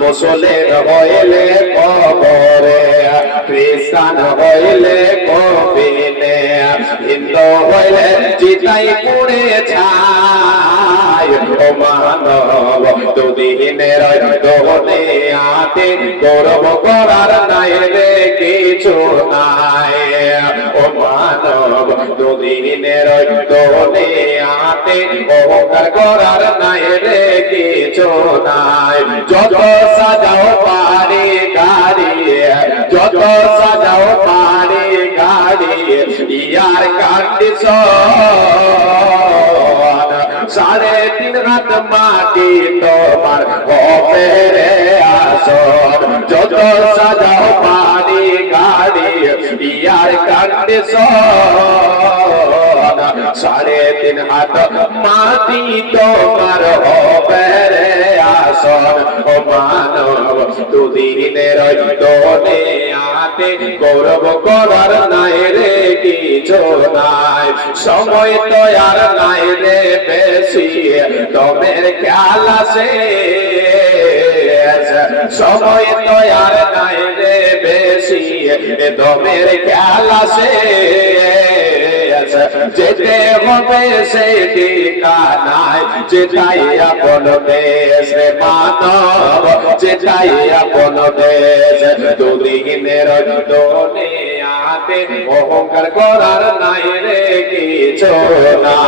মুসলিম হইলে কবরে, খ্রিস্টান হইলে কবিনে হিন্দু হইলে চিতাই পুড়ে মানব দুদিনের দোনে আতে গৌরব করার নাই রে কিছু নাই। ও মানব দুদিনের দোনে আতে অহংকার করার নাই রে কিছু নাই যত সাজাও পারি গাড়ি যত সাজাও পারি গাড়ি ইয়ার কন্ডিশন সাড়ে তিন হাত মাটি তোমার হবে সাড়ে তিন হাত। মাটি তোমার হবে রে আসর ও মানব আতে গৌরব করার নাই রে কিছু নাই। সময় তো আর নাই রে বেশি তোমের খেয়াল আছে। সময় তো আর বেশি তোমের খেয়াল আছে যেতে হবে সেই ঠিকানায় যেটাই আপন দেশ রে মানব, যেটাই আপন দেশ। দুদিনের দোনে আতে অহংকার করার নাই রে কিছু না